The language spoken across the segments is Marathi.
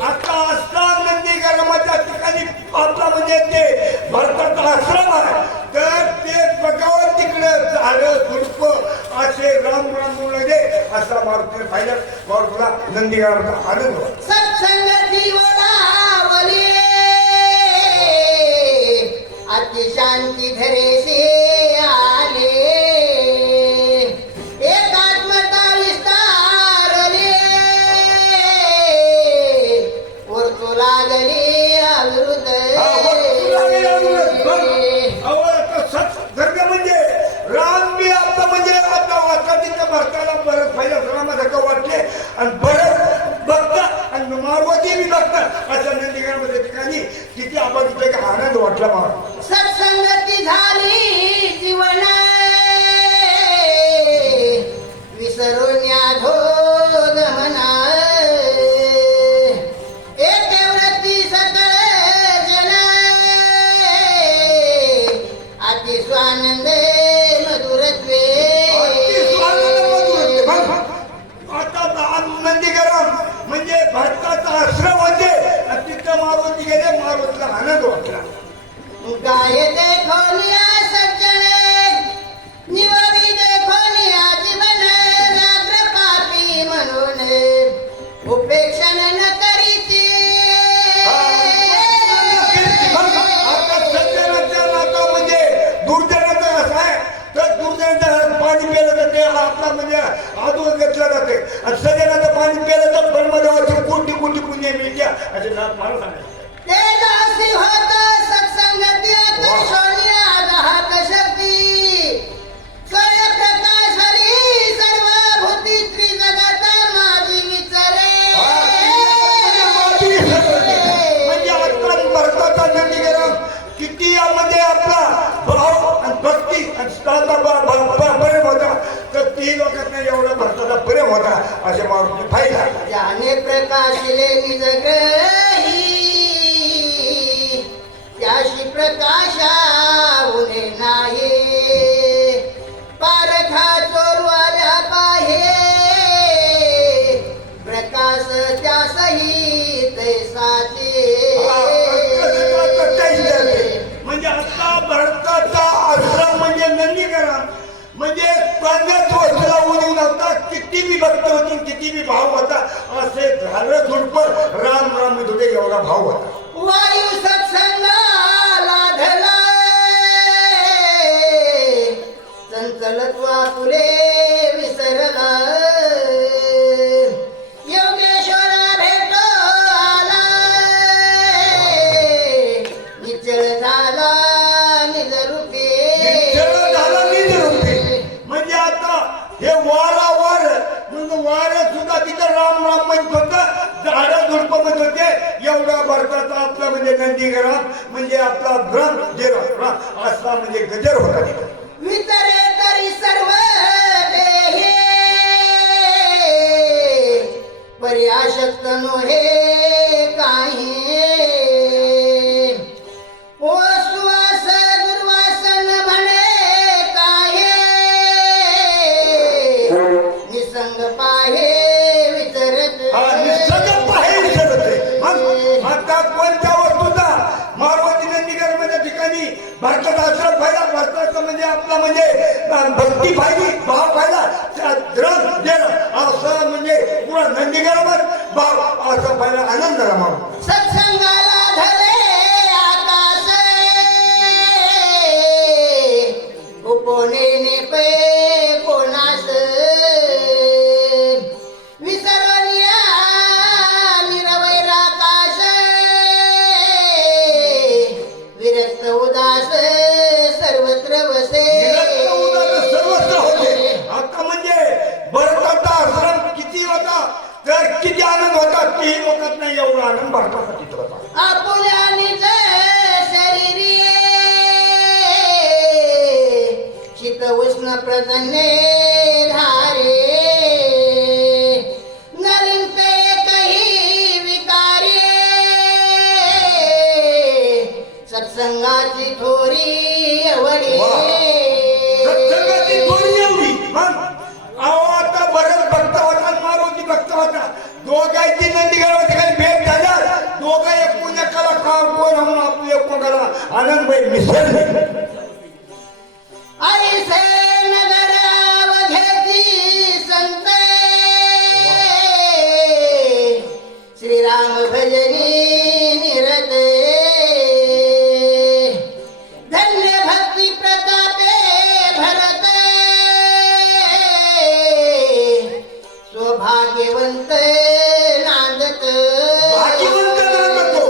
आता असता नंदीग्रामाच्या ठिकाणी आपला म्हणजे ते भरताचा आश्रम आहे तर ते बघावर तिकडे झालं झुडप असे राम राम मुळे असा मारुतीने पाहिलं मारुतीला नंदीग्रामाचा आनंद सत्संगती वडावली अति शांती धरेसे आले एकात्मता विस्तारले वर्तू लागले अविरुद्ध सत्संग म्हणजे राम बी आपला म्हणजे आपला वाचला तिथं भरताला बरं पहिलं रामासारखं वाटले आणि बरं बघता आणि मारुती बी बघता अशा नंदीग्रामाच्या ठिकाणी किती आपण तिथे आनंद वाटला मला सत्संगती झाली जीवन विसरून या धोन म्हणा एक व्रती सकळ जन अति स्वानंद मधुरत्वे आता नंदीग्राम म्हणजे भरताचा आश्रम होते आणि तिथं मारुती गेले मारुतीला आनंद वाटला गाय देखोनिया सज्जन निवडी देखोनिया जीवन व्याघ्र पापी म्हणून उपेक्षण न करीती आता सज्जनाच्या नातं म्हणजे दुर्जनाचं असं आहे तर दुर्जनाचं पाणी पिलं तर ते आपला म्हणजे आदून घेतलं जाते आणि सज्जनाचं पाणी पिलं तर ब्रह्मदेवाची कोटी कोटी पुण्य मिळते असे मला सांगायचं ते दासी होत सत्संगती आकर्षणीय राहत शक्ती स्वय प्रकाश हरी सर्व भूती त्रिजगत माझी विचरे म्हणजे आता भरताचा नंदीग्राम किती यामध्ये आपला भाव आणि भक्ती आणि प्रेम होता तर ती लोकात नाही एवढा भरताचा प्रेम होता असे मारुती फायदा ज्याने प्रकाशले निज ग्रही त्याशी प्रकाशा उणे नाही पारखा चोरवाल्या पाहे प्रकाश त्या सहित साचे म्हणजे आता भरताचा आश्रम म्हणजे नंदीग्राम म्हणजे पाण्यात वस्तूला उडी नव्हता किती बी भक्त होती किती बी भाव होता असे झालं झुडप राम राम तुझे एवढा भाव होता वायू सत्संगाला धला चंचलत्वा फुले विसरला योगेश्वरा भेटो आला निचळ झाला निज रूपे म्हणजे आता हे वारावार म्हणजे वार सुद्धा तिथं राम राम म्हणत होतं झाडं झुडप म्हणत होते एवढा भरताचा आपला म्हणजे नंदीग्राम म्हणजे आपला भ्रम जे असा म्हणजे गजर होता तिथं वितरे तरी सर्व देहे पर्याशक्त नोहे काही ओ सुवास दुर्वासन म्हणे काहे निसंग पाहे विचरत आता कोणत्या वस्तूचा मारुती नंदीग्रामाच्या ठिकाणी भारताचा आश्रम पाहिला भारताचा म्हणजे आपला म्हणजे भक्ती पाहिली भाव पाहिला असं म्हणजे पुरा नंदीग्रामात भाव असा पाहिला आनंद झाला मारू सत्संगाला धरे आकाश उपोने पे कोणास विसरण्या निरवैराकाश विरक्त उदास सर्वत्र वसे सर्वत्र होते आता म्हणजे भरताचा आश्रम किती होता तर किती आनंद होता तेही लोकात नाही एवढा आनंद भारताचा तिथं होता आपुल्या निज शरीरी शीत उष्ण प्रजन्य धारे नलिन पे कही विकारे सत्संगाची थोरी एवढी सत्संगाची थोडी एवढी मग आता बरंच भक्त होतात मारुती भक्त पुण्याची नंदीगाव ठिकाणी भेट झाल्या दोघं एक पुण्याला काम कोण म्हणून आपले एकमेकाला आनंदभाई मिसळले. ऐसे नगर अवघेची संत श्रीराम भजनी निरत धन्य भक्ती प्रतापे भरत सौभाग्यवंत नांदत भाग्यवंत नांदतो.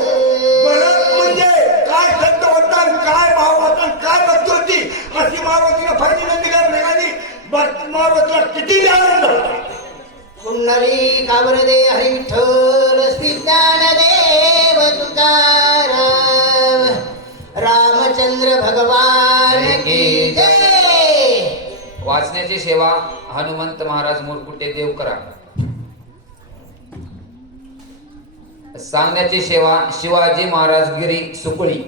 भरत म्हणजे काय संत होता काय भाव होता काय भक्ती होती अशी मारुतीने फायदी नंदीगाव ठिकाणी मारुतीला किती आनंद होता. कुंडली कावरदे हरी विठ्ठल श्री ज्ञानदेव तुकाराम रामचंद्र भगवान की जय. वाचण्याची सेवा हनुमंत महाराज मुरकुटे देव करा. सांगण्याची सेवा शिवाजी महाराज गिरी सुकळी.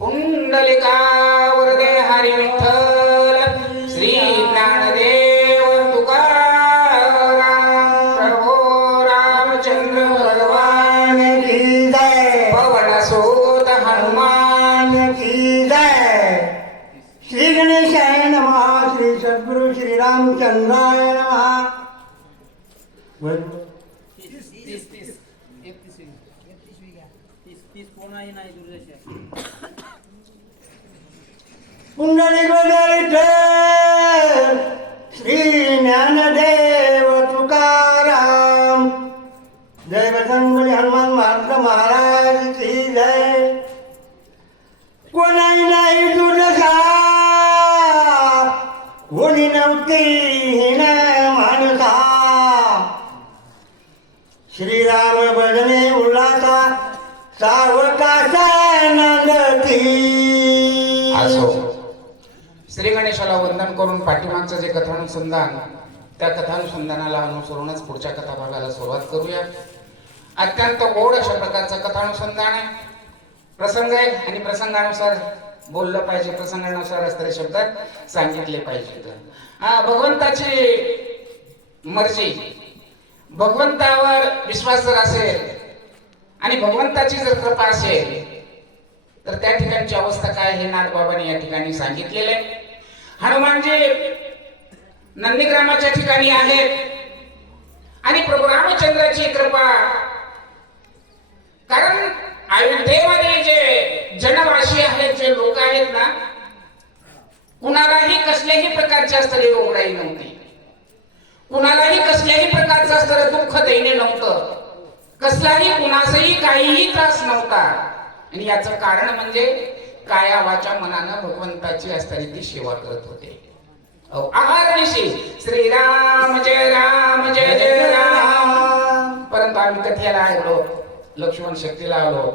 पुंडलिका वरदे हरी विठ्ठल श्री ज्ञानदेव तुकाराम प्रभो रामचंद्र भगवान की जय. पवन सुत हनुमान की जय. श्री गणेशाय नमः. श्री सद्गुरु श्री रामचंद्राय नमः. पुंडलिक विठ्ठल श्री ज्ञानदेव तुकाराम. जय बजरंगबली हनुमान महाराज की जय. कोणाही नाही दुर्दशा कोणी नव्हती हिन माणसा श्रीराम भजने उल्हासा सावकाशा नांदती. असो. श्री गणेशाला वंदन करून पाठीमागचं जे कथानुसंधान त्या कथानुसंधानाला अनुसरूनच पुढच्या कथाभागाला सुरुवात करूया. अत्यंत गोड अशा प्रकारचं कथानुसंधान आहे. प्रसंग आहे आणि प्रसंगानुसार बोललं पाहिजे. प्रसंगानुसार असणारे शब्द सांगितले पाहिजेत. भगवंताची मर्जी भगवंतावर विश्वास जर असेल आणि भगवंताची जर कृपा असेल तर त्या ठिकाणची अवस्था काय हे नाथबाबांनी या ठिकाणी सांगितलेले. हनुमानजी नंदीग्रामाच्या ठिकाणी आहेत आणि प्रभू रामचंद्राची कृपा. कारण अयोध्येमध्ये जे जनवासी आहेत जे लोक आहेत ना कुणालाही कसल्याही प्रकारची असणारी रोगराई नव्हती. कुणालाही कसल्याही प्रकारचं असणारं दुःख देणे नव्हतं. कसलाही कुणासही काहीही त्रास नव्हता. आणि याचं कारण म्हणजे काया वाचा मनानं भगवंताची असणारी ती सेवा करत होते. आहारनिशी श्रीराम जय राम जय जय राम. परंतु आम्ही कथेला आलो लक्ष्मण शक्तीला आलो.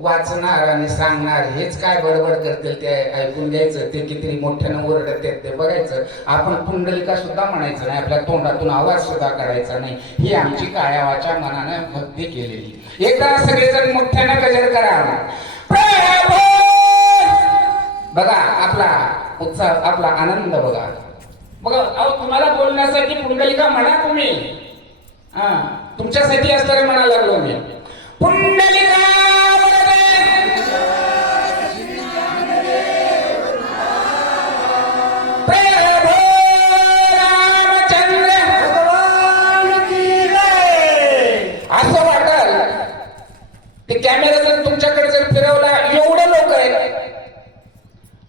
वाचणार आणि सांगणार हेच काय बडबड करतील ते ऐकून घ्यायचं. ते किती मोठ्यानं ओरडतात ते बघायचं. आपण पुंडलिका सुद्धा म्हणायचं नाही. आपल्या तोंडातून आवाज सुद्धा करायचा नाही. ही आमची काया वाचा मनानं भक्ती केलेली. एकदा सगळेजण मोठ्यानं गजर करा. बघा आपला उत्साह आपला आनंद बघा. बघा अहो तुम्हाला बोलण्यासाठी पुंडलिका म्हणा तुम्ही. तुमच्यासाठी असणारे म्हणा लागलो मी. पुंडलिका असं वाटल ते कॅमेरा जर तुमच्याकडे जर फिरवला एवढे लोक आहेत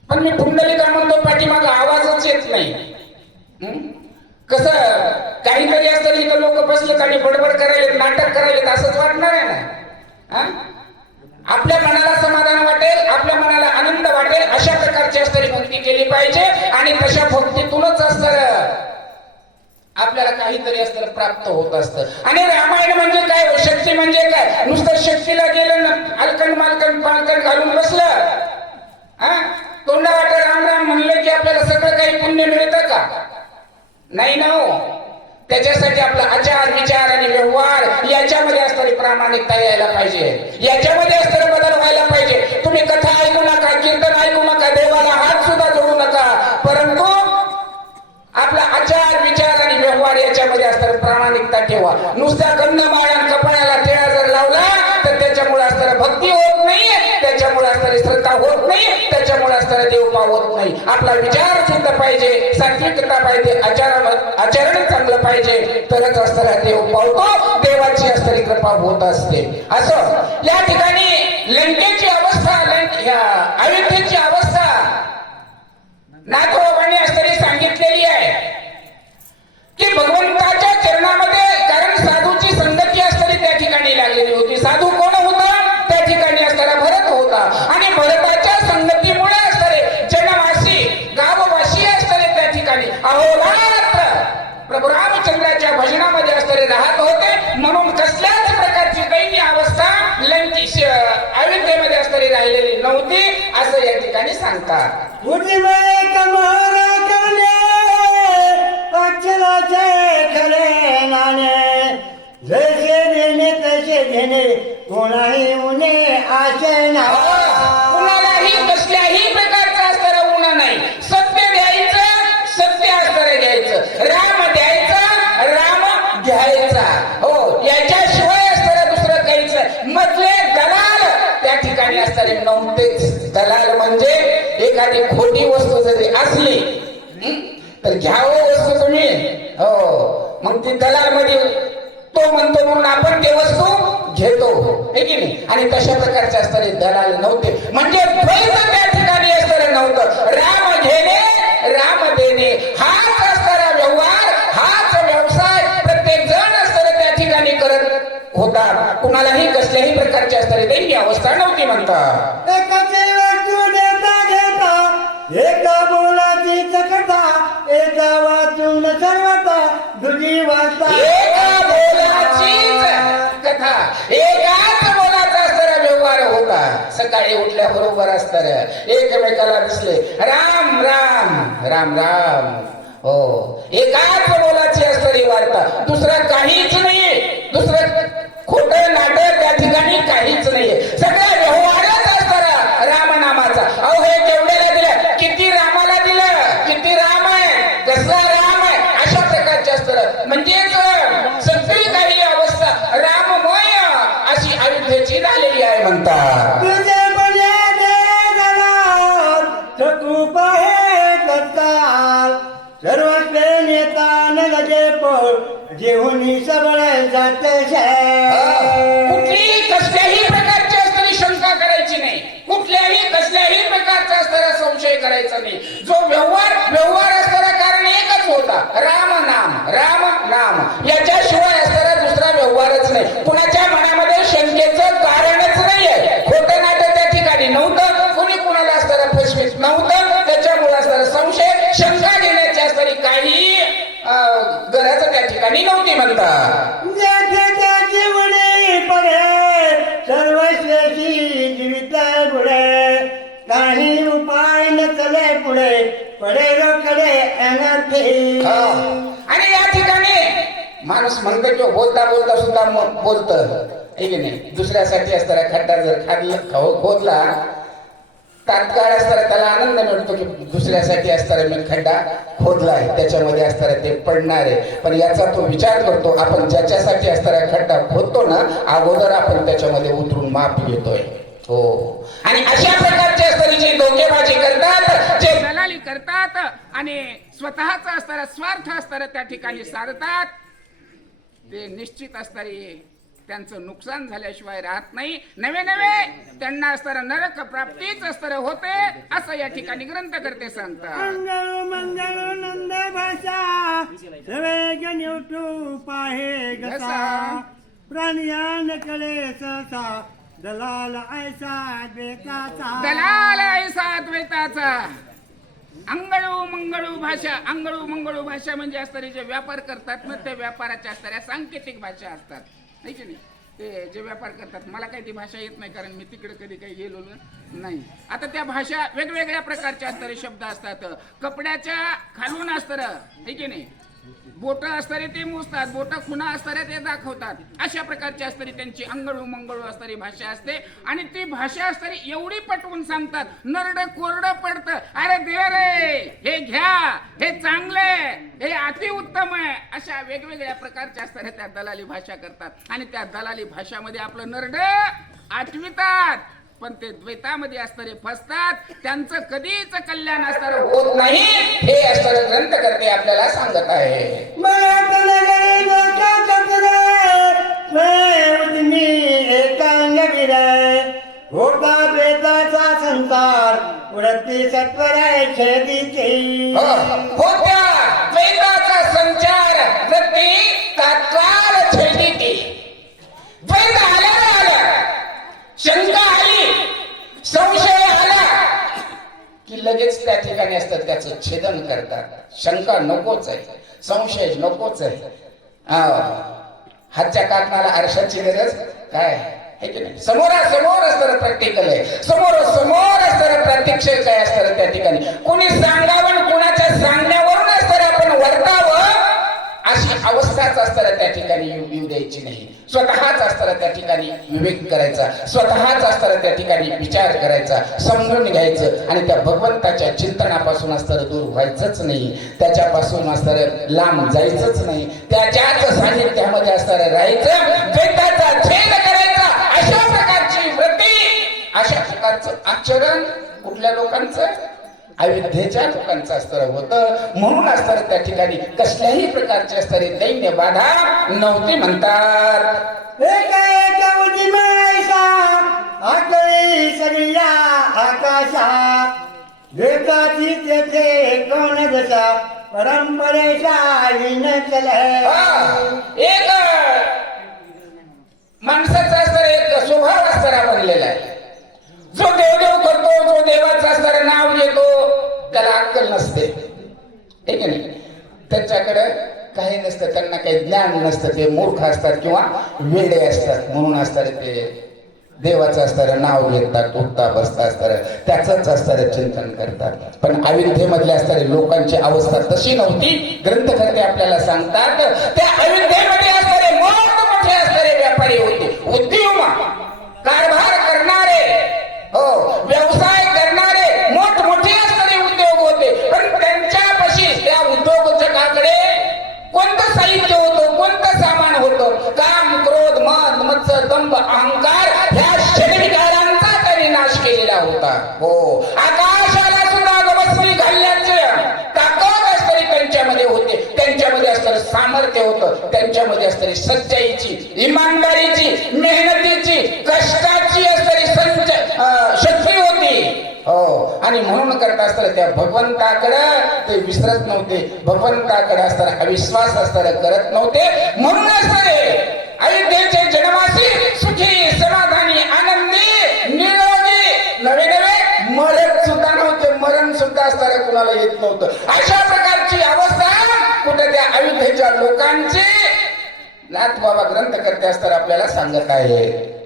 पण मी पुंडलिका म्हणतो पाठीमाग आवाजच येत नाही. कसं काहीतरी असतं इथं लोक बसलेत आणि बडबड करायलेत नाटक करायलेत असंच वाटणार आहे ना. आपल्या मनाला समाधान वाटेल आपल्या मनाला आनंद वाटेल अशा प्रकारची असणारी भक्ती केली पाहिजे. आणि तशा भक्तीतूनच असणार आपल्याला काहीतरी असतं प्राप्त होत असतं. आणि रामायण म्हणजे काय, शक्ती म्हणजे काय, नुसतं शक्तीला गेलं ना अलकण मालकण पालकण घालून बसलं, हा तोंडा वाट राम राम म्हणलं की आपल्याला सगळं काही पुण्य मिळतं का? नाही ना हो. त्याच्यासाठी आपला आचार विचार आणि व्यवहार याच्यामध्ये असणारी प्रामाणिकता यायला पाहिजे, याच्यामध्ये असणारा बदल व्हायला पाहिजे. तुम्ही कथा ऐकू नका, कीर्तन ऐकू नका, देवाला हात सुद्धा जोडू नका, परंतु आपला आचार विचार आणि व्यवहार याच्यामध्ये असणारी प्रामाणिकता ठेवा. नुसत्या गंधमाळ्या कपड्याला टिळा जर लावला तर त्याच्यामुळे असणारी भक्ती होत नाही, त्याच्यामुळे असणारी श्रद्धा होत नाही, त्याच्यामुळे असणारा देव पावत नाही. आपला विचार शुद्ध पाहिजे, सात्विकता पाहिजे, आचरण चांगलं पाहिजे, तरच असणारा देव पावतो, देवाची असणारी कृपा होत असते. असं या ठिकाणी लंकेची अवस्था, अयोध्येची अवस्था नाथबाबांनी असणारी सांगितलेली आहे की भगवंताच्या चरणामध्ये, कारण साधूची संगती असणारी त्या ठिकाणी लागलेली होती. साधू कोण होता? त्या ठिकाणी असणारा भरत होता. आणि भरताच्या संगतीमुळे असणारे जनवासी, गाववासी असणारे त्या ठिकाणी अहोरात्र प्रभू रामचंद्राच्या भजनामध्ये असणारे राहत होते. म्हणून कसल्याच प्रकारची दैन्य अवस्था अयोध्येमध्ये असणारी राहिलेली नव्हती, असं या ठिकाणी सांगतात. खरे नाणे जसे देणे तसे घेणे, कोणाही उणे आशे ना. कुणालाही कसल्याही प्रकारचं असणारं उणं नाही. सत्य द्यायचं, सत्य असणारं घ्यायचं, राम द्यायचा, राम घ्यायचा. हो, याच्याशिवाय असणारं दुसरं काहीच. मधले दलाल त्या ठिकाणी असणारे नव्हतेच. दलाल म्हणजे एखादी खोटी वस्तू जरी असली तर घ्यावं वस्तू तुम्ही, हो, मग ती दलाल मध्ये तो म्हणतो म्हणून आपण ते वस्तू घेतो, हे की नाही. आणि तशा प्रकारचे असणारे दलाल नव्हते. म्हणजे द्वैत त्या ठिकाणी असणारं नव्हतं. राम घेणे, राम देणे हाच असणारा व्यवहार, हाच व्यवसाय प्रत्येक जण असणारं त्या ठिकाणी करत होता. कुणालाही कसल्याही प्रकारची असणारी दैन्य अवस्था नव्हती म्हणतात. एकाची वस्तू देता घेता, एका बोलाची चकता, एका वाचून सर्वता, दुजी वाचता. एका बोलाचीच कथा, एकाच बोलाचा असणारा व्यवहार होता. सकाळी उठल्याबरोबर असणारं एकमेकाला दिसले राम राम राम राम, हो, एकाच बोलाची असणारी वार्ता, दुसरं काहीच नाहीये. दुसरं खोटं नाटक त्या ठिकाणी काहीच नाहीये. सगळा व्यवहारच असणारा रामनामाचा. अहो, हे केवढ्याला दिलं, किती रामाला दिलं, किती राम आहे, कसला राम आहे, अशा प्रकारचे असतं. म्हणजेच सगळी काही अवस्था राममय अशी अयोध्येची झालेली आहे म्हणतात. तुझे बळे दे दलाल, सकूप आहे तत्काल, सर्वस्वे नेता न लगे पळ, जेहुनी सबळ जाते कुठलीही कसल्याही प्रकारची असणारी शंका करायची नाही, कुठल्याही कसल्याही प्रकारचा असणारा संशय करायचा नाही. जो व्यवहार असणारा कारण एकच होता, राम नाम, राम नाम. याच्याशिवाय असणारा दुसरा व्यवहारच नाही. कुणाच्या मनामध्ये शंकेचं कारणच नाहीये. खोटं नाटक त्या ठिकाणी नव्हतं, कोणी कुणाला असणारा फसवीत नव्हतं. त्याच्यामुळे असणारा संशय, शंका घेण्याची असणारी काही गरज त्या ठिकाणी नव्हती म्हणतात. सर्वस्वेची जीवित पुढे, काही उपाय न चले पुढे, पडे रोकडे अनर्थी. आणि या ठिकाणी माणूस म्हणतो किंवा बोलता बोलता सुद्धा बोलत, आहे की नाही. दुसऱ्यासाठी असणारा खड्डा जर खोदला, तात्काळ असताना त्याला आनंद मिळतो की दुसऱ्यासाठी असताना मी खड्डा खोदलाय, त्याच्यामध्ये असताना ते पडणार आहे. पण याचा तो विचार करतो, आपण ज्याच्यासाठी असताना खड्डा खोदतो ना, अगोदर आपण त्याच्यामध्ये उतरून माप घेतोय. हो, आणि अशा प्रकारचे असणारी जे धोकेबाजी करतात, जे दलाली करतात आणि स्वतःचा असणारा स्वार्थ असणारा त्या ठिकाणी साधतात, ते निश्चित असणारी त्यांचं नुकसान झाल्याशिवाय राहत नाही. नवे त्यांना असणारं नरक प्राप्तीच असणारं होते, असं या ठिकाणी ग्रंथकर्ते सांगतात. मंगळ मंगळ नंद भाषा, सवे गणिवटू पाहे गसा, प्राणियान कळे ससा, दलाल ऐसा द्वैताचा. दलाल ऐसा द्वैताचा. अंगळू मंगळू भाषा. अंगळू मंगळू भाषा म्हणजे असणारे जे व्यापार करतात ना, त्या व्यापाराच्या असणाऱ्या सांकेतिक भाषा असतात, नाही की नाही. ते जे व्यापार करतात, मला काही ती भाषा येत नाही कारण मी तिकडे कधी काही गेलो नाही. आता त्या भाषा वेगवेगळ्या प्रकारच्या असणारे शब्द असतात. कपड्याच्या खालून असतं, है की नाही, बोट असणारे ते मोजतात, बोट खुणा असणारे ते दाखवतात. अशा प्रकारची असणारी त्यांची अंगळू मंगळू असणारी भाषा असते. आणि ती भाषा असणारी एवढी पटवून सांगतात, नरड कोरडं पडतं, अरे देव रे, हे घ्या, हे चांगले, हे अतिउत्तम आहे. अशा वेगवेगळ्या प्रकारच्या असणाऱ्या त्या दलाली भाषा करतात. आणि त्या दलाली भाषामध्ये आपलं नरड आठवितात, पण ते द्वैतामध्ये असणारे फसतात. त्यांचं कधीच कल्याण असणार होत नाही, हे असणारे ग्रंथकर्ते आपल्याला सांगत आहे. होता बेताचा संसार वृत्ती सत्वराय छेदीची. होत्या द्वैताचा संचार वृत्ती तात्काळ छेदीची. द्वैत आल्या शंका आली, संशय आला की लगेच त्या ठिकाणी असतात त्याचं छेदन करतात. शंका नकोच आहे, संशय नकोच आहे. हातच्या काकणाला आरशाची गरज काय आहे की नाही. समोरासमोर असतं प्रॅक्टिकल आहे, समोर असतं प्रत्यक्ष काय असतं त्या ठिकाणी. कोणी सांगावं, कुणाच्या सांगण्यावरून असतं आपण वर्तावं, अशी अवस्थाच असताना त्या ठिकाणी येऊ द्यायची नाही. स्वतःच असताना त्या ठिकाणी विवेक करायचा, स्वतःच असताना त्या ठिकाणी विचार करायचा, समजून घ्यायचं. आणि त्या भगवंताच्या चिंतनापासून असताना दूर व्हायचंच नाही, त्याच्यापासून असताना लांब जायचंच नाही, त्याच्याच सानिध्यामध्ये असताना राहायचं, द्वैताचा छेद करायचा. अशा प्रकारची वृत्ती, अशा प्रकारचं आचरण कुठल्या लोकांचं, अविद्येच्या लोकांचं असतं होतं. म्हणून असताना त्या ठिकाणी कसल्याही प्रकारचे असणारे दैन्य बाधा नव्हती म्हणतात. सगळ्या आकाशा वेगाची तेथे कोण जसा परंपरेचा विनचल. एक माणसाचा असणारा एक स्वभाव असणारा बनलेला आहे. जो देवदेव करतो, जो देवाचं असणारं नाव घेतो, त्याला अक्कल नसते, हे की नाही. त्यांच्याकडे काही नसतं, त्यांना काही ज्ञान नसतं, ते मूर्ख असतात किंवा वेडे असतात. म्हणून असतात ते देवाचं असणारं नाव घेतात, उठता बसता असणारं त्याचंच असणारं चिंतन करतात. पण अविद्येमधल्या असणारे लोकांची अवस्था तशी नव्हती. ग्रंथकर्ते आपल्याला सांगतात, त्या अविद्येमध्ये असणारे मोठमोठे असणारे व्यापारी होते, उद्योम कारभार करणारे, हो व्यवसाय करणारे मोठमोठे असणारे उद्योग होते. पण त्यांच्यापाशी त्या उद्योजकाकडे कोणतं साहित्य होतं, कोणतं सामान होतं? काम, क्रोध, मद, मत्सर, दंभ, अहंकार ह्या षडविकारांचा त्यांनी नाश केलेला होता. हो, आकाशाला सुद्धा गवसणी घालण्याचे ताकद असणारी त्यांच्यामध्ये होते, त्यांच्यामध्ये असणारं सामर्थ्य होतं, त्यांच्यामध्ये असणारी सच्चाईची, इमानदारीची, मेहनतीची, कष्टाची असणारी शक्ती होती. हो, आणि म्हणून करत असताना त्या भगवंताकडं ते विसरत नव्हते, भगवंताकडे असताना अविश्वास असताना करत नव्हते. म्हणून असणारे अयोध्येचे जनवासी सुखी, समाधानी, आनंदी, निरोगी, नवे नवे मरत सुद्धा नव्हते, मरण सुद्धा असताना कुणाला येत नव्हतं. अशा प्रकारची अवस्था कुठे त्या अयोध्येच्या लोकांची नाथ बाबा ग्रंथकर्ते असताना आपल्याला सांगत आहे.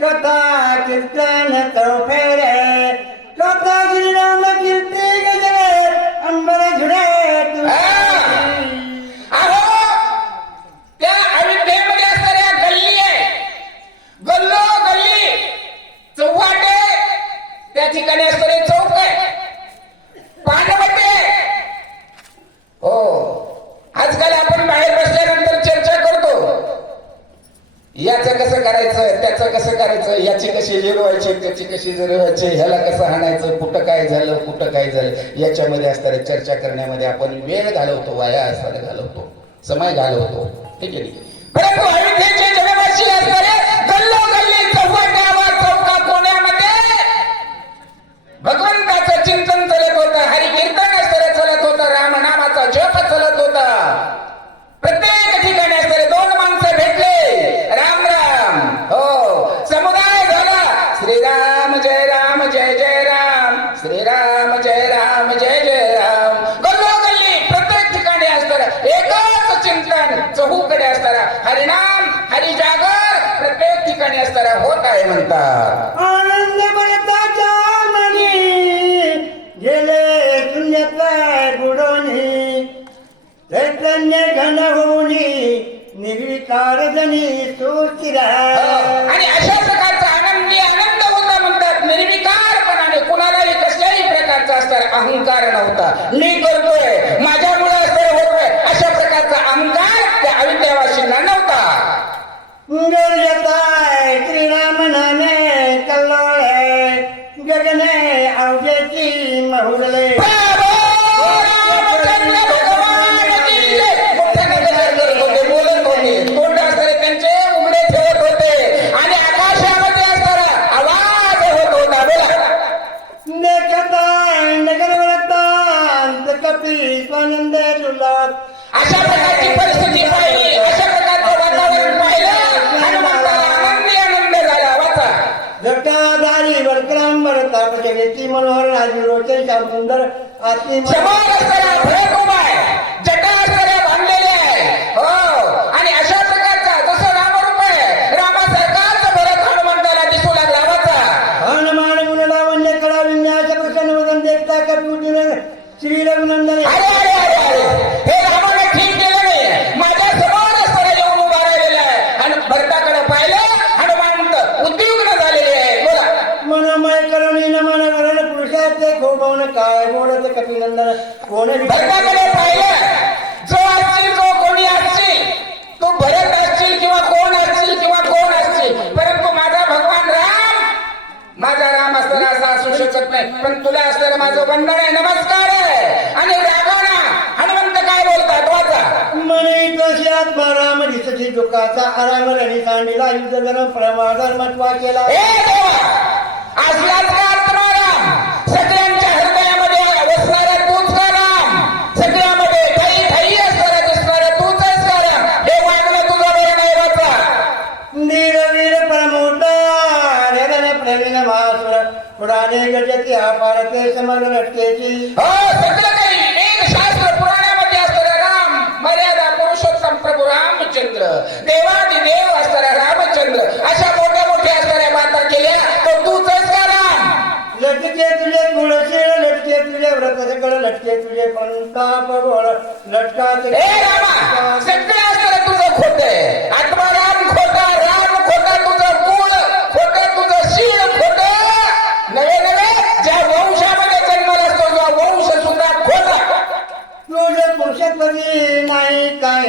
कथा कीर्तन फेरे कथा श्रीराम कीर्ती गजरे अंबर झुडे. त्या अयोध्येमध्ये असणाऱ्या गल्ली आहे, गल्लो गल्ली चौवाटे, त्या ठिकाणी असणारे चौक आहे, पानवटे. हो, आजकाल आपण बाहेर बसल्यानंतर चर्चा करतो, याचं कसं करायचं, त्याचं कसं करायचं, याची कशी जिरवायची, त्याची कशी जिरवायची, ह्याला कसं हाणायचं, कुठं काय झालं, कुठं काय झालं, याच्यामध्ये असणाऱ्या चर्चा करण्यामध्ये आपण वेळ घालवतो, वाया असणारे घालवतो, समय घालवतो, ठीक आहे. परंतु अयोध्येचे जनवासी असणारे गल्लोगल्ली चौकावर चौका कोण्यामध्ये भगवंताचं चिंतन चालत होतं, हरिकीर्तन असणारे चालत होतं, रामनामाचा जप चालत होता. प्रत्येक ठिकाणी असणारे दोन माणसं भेटले, राम राम, हो, समुदाय झाला, श्रीराम जय राम जय जय हरिनाम हरिजागर प्रत्येक ठिकाणी असणारा होत आहे म्हणतात. आनंद भरताच्या मनी गेले शून्यात बुडवणी चैतन्य घन होऊनी निर्विकार जनी सुस्थिर. आणि अशा प्रकारचा आनंदी आनंद होता म्हणतात, निर्विकारपणाने कुणालाही कसल्याही प्रकारचा असणारा अहंकार नव्हता. मी करतोय माझ्यामुळे असं होतोय अशा प्रकारचा अहंकार त्या अविद्यावासींना नव्हता. गरजताय श्रीराम नामे कल्लोळे गगने अवघ्याची महुरले. बोलत होते, तोंड असणारे त्यांचे उघडे ठेवत होते आणि आकाशामध्ये असणारा आवाज होत होता. बोला. देखताय नगरवरतांत कपी स्वानंद डुलात. अशा प्रकारची परिस्थिती पाहिली, अशा प्रकारचं वातावरण पाहिलं हनुमंताला आनंदी आनंद झाला. वाचा. जटाधारी वरकरांबर तापजगेची मनोहर राजी रोचन श्याम सुंदर आती समोर असणारा भरत उभा आहे, जटा असणाऱ्या बांधलेले आहे. हो, आणि अशा प्रकारचा जसं रामरूप आहे रामासारखाच भरत हनुमंताला दिसू लागला. वाचा. हनुमान गुणलावण्य कळा विन्यास प्रसन्न वदन देखता कपूर श्री रघुनंदन. अरे अरे अरे अरे, हे रामाने ठीक केलं नाही. माझ्या समोर असणारा येऊन उभा राहिलेला आहे आणि भरताकडे पाहिलं हनुमंत उद्युक्त झालेले आहे. बोला. मनोमय करुणी नमन करण पुरुषाचे खोबवण काय बोलत कपिनंदन कोण भरताकडे पाहिलं, जो असशील जो कोणी असशील, तू भरत असशील किंवा कोण असशील किंवा कोण असशील, परंतु माझा भगवान राम, माझा राम असताना असा असू शकत नाही. पण तुला असलेलं माझं वंदन आहे, नमस्कार आहे. आणि रागाना हनुमंत काय बोलतात. वाचा. मनी कशी आत्मा राम दिसती दुःखाचा आराम रणी सांडीला युद्ध धर्म प्रमाधर्म मत्वा केला. हे देवा, असलाच का आत्माराम, सगळ्यांच्या हृदयामध्ये बसणारा तूच का राम, सगळ्यामध्ये ठाई ठाई असणारा दिसणारा तूच आहेस का राम. हे वागणं तुझं बरं नाही. वाचा. वीर परमोटा रेदन प्रवीण महासुर पुराणे गजती पारते समग्र लटकेची. हो, सगळं काही वेद शास्त्र पुराणामध्ये असणारा राम, मर्यादा पुरुषोत्तम प्रभू रामचंद्र, देवादिदेव असणारा रामचंद्र, अशा मोठ्या मोठ्या असणाऱ्या माता केल्या तर तूच आहेस का राम. लटके तुझे कुळशीळ लटके तुझे व्रत सकळ लटके तुझे पंताप गोळ लटकाचे. हे रामा, सगळं असणारं तुझं खोटं. आत्माराम खोटा, राम खोटा, तुझं कुळ खोटं, तुझं शीळ खोटं. नवे नवे ज्या वंशामध्ये जन्माला असतो जो वंश सुद्धा खोटा. तुझे पुरुषत्वती नाही काय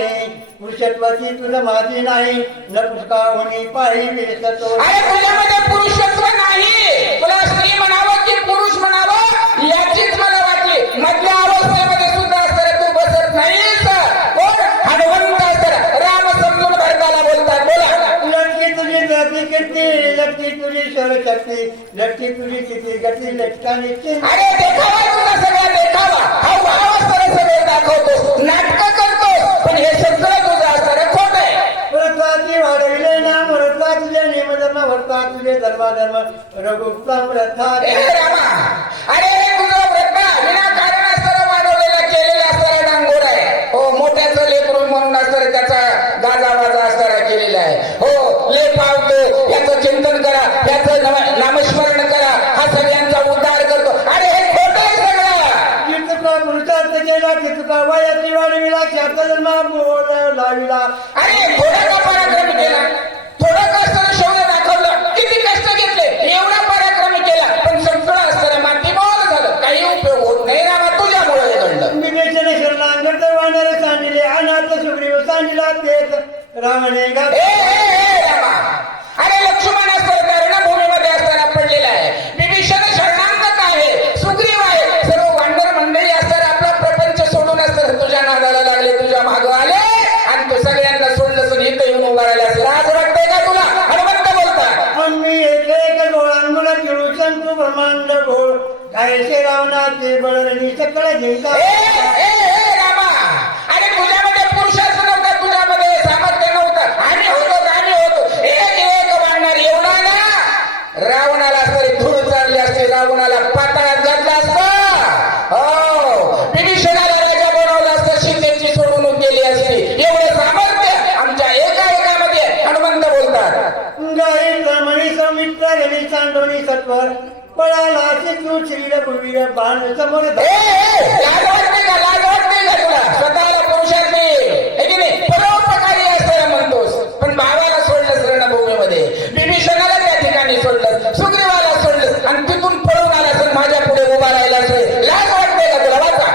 पुरुषत्वती तुझं माझी नाही न पुष्का होणी पाही विरसतो. अरे तुझ्यामध्ये पुरुषत्व नाही, तुला स्त्री म्हणावं की पुरुष म्हणावं याचीच मला वाटली. मधल्या अवस्थेमध्ये सुद्धा असताना तू बसत नाहीस. कोण हनुमंत असताना राम समजून भरताला बोलतात. बोला. लटकी तुझी गती किती लटकी तुझी शक्ती लटकी तुझी किती गती लटकाने. अरे देखावा तुझा सगळा देखावा, हा भाव असताना सगळं दाखवतोस, नाटकं करतोस, पण हे सगळं तुझं असताना खोट आहे. व्रताची वाढविले नाम व्रता तुझे नियमधर्म व्रता तुझे धर्माधर्म रघुत्तम व्रता. हे रामा, अरे हे तुझं व्रत विनाकारण असताना वाढवलेला केलेला असणारा डांगोर आहे. हो, मोठ्याचं लेकरून म्हणून असताना त्याचा गाजावाजा असताना केलेला आहे. हो, ले पावतो याचं चिंतन करा, याचं नामस्मरण करा, हा सगळ्यांचा उद्धार करतो. अरे हे खोटं आहे सगळं. कीर्तका पुरुषार्थ केला कीर्तका वयाची वाढविला ख्यातधर्म बोल लाविला. अरे थोडा का पराक्रम केला, थोडं का असताना शौर्य दाखवलं, किती कष्ट घेतले, एवढा पराक्रम केला, पण सगळं असताना माती मोल झालं, काही उपयोग होत नाही. रामा तुझ्यामुळे हे घडलं. विवेचन शरणांगत वानर सांडिले अनाथ सुग्रीव सांडिला तेच रामने गा. रामा, अरे लक्ष्मण असताना रणभूमीमध्ये असताना पडलेला आहे, विभीषण शरणांगत आहे, सुग्रीव आहे, सर्व वानर मंडळी असताना आपला प्रपंच सोडून असताना तुझ्या नादाला लागले, तुझ्या मागं आले आणि तू सगळ्यांना सोडलं तर इथं येऊन उभा राहिला. लाज वाटतंय का तुला. हनुमंत बोलतात. आम्ही एक एक गोळांगुला खेळू शंकू ब्रह्मांड गोळ काय रावणाचे बळरणी सकळ जिंका. रामा, अरे तुझ्यामध्ये पुरुषार्थ नव्हता, तुझ्यामध्ये सामर्थ्य नव्हतं. आम्ही होतो एक एक वाढणार एवढा ना रावणाला तरी धूळ चालली असते, रावणाला पाताळात घातलं असतं. हो, विभीषणाला राजा बनवलं असतं, सीतेची सोडवणूक केली असती. एवढं सामर्थ्य आमच्या एका दोन्ही सत्वर पळाला तू श्रीर पूर्वीर बाण समोर लाज वाटते का तुला स्वतःला पुरुषात हे की नाही परोपकारी असताना म्हणतोस पण भावाला सोडलंस रणभूमीमध्ये विभीषणाला त्या ठिकाणी सोडलं सुग्रीवाला सोडलं आणि तिथून पळून आलास आणि माझ्या पुढे उभा राहिलास लाज वाटते का तुला वाचा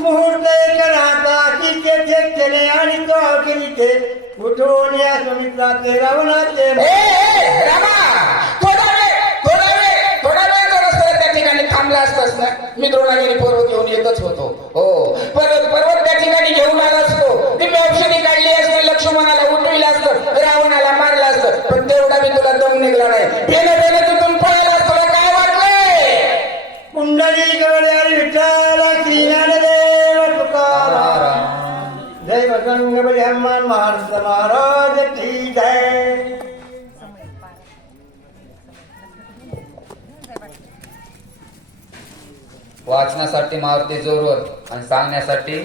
मुहूर्त एक राहता की तेथे केले आणि तो केली ते उठून या सुमित्राचे रावणाचे रामा थोडा वेळ जर असतं त्या ठिकाणी थांबला असतास ना मी द्रोणागिरी पर्वत घेऊन येतच होतो हो पर्वत त्या ठिकाणी घेऊन आला असतो ती औषधी काढली असते लक्ष्मणाला उठविलं असतं रावणाला मारलं असतं पण तेवढा मी तुला दम निघला नाही बेन तिथून पळला असतो काय वाटलंय कुंडली गवळे विठ्ठल श्री ज्ञानदेव तुकाराम जय भगंग बली हनुमान महाराज की जय. वाचण्यासाठी मारुती जोरवर आणि सांगण्यासाठी